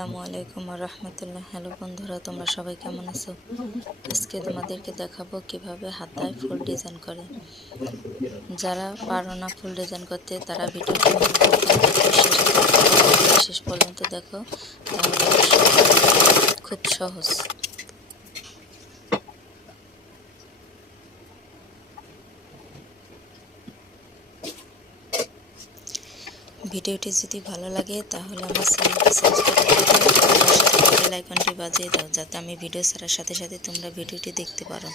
আসসালামু আলাইকুম ওয়া রাহমাতুল্লাহ। হ্যালো বন্ধুরা, তোমরা সবাই কেমন আছো? আজকে তোমাদেরকে দেখাবো কিভাবে হাতায় ফুল ডিজাইন করে। যারা পারো না ফুল ডিজাইন করতে তারা ভিডিওটি মনোযোগ দিয়ে দেখো, শেষ পর্যন্ত দেখো, তাহলে খুব সহজ। ভিডিওটি যদি ভালো লাগে তাহলে আমার চ্যানেলটি সাবস্ক্রাইব করে দাও, বেল আইকনটি বাজিয়ে দাও যাতে আমি ভিডিও ছাড়ার সাথে সাথে তোমরা ভিডিওটি দেখতে পারো।